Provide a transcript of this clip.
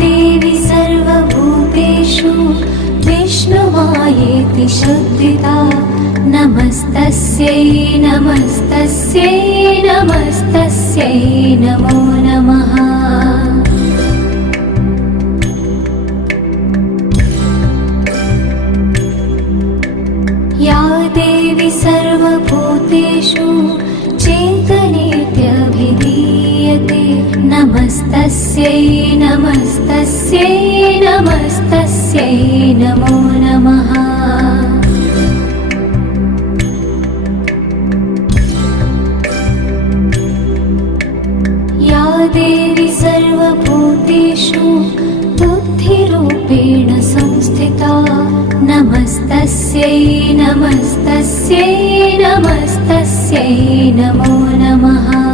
देवी सर्वभूतेषु विष्णुमायेति शुद्धिता नमस्तस्यै नमस्तस्यै नमस्तस्यै नमो नमः। या देवी सर्वभूतेषु चेतनेत्यभिधीयते नमस्तस्यै नमस्तस्यै नमस्तस्यै नमो नमः। या देवी सर्वभूतेषु बुद्धिरूपेण संस्थिता नमस्तस्यै नमस्तस्यै नमस्तस्यै नमो नमः।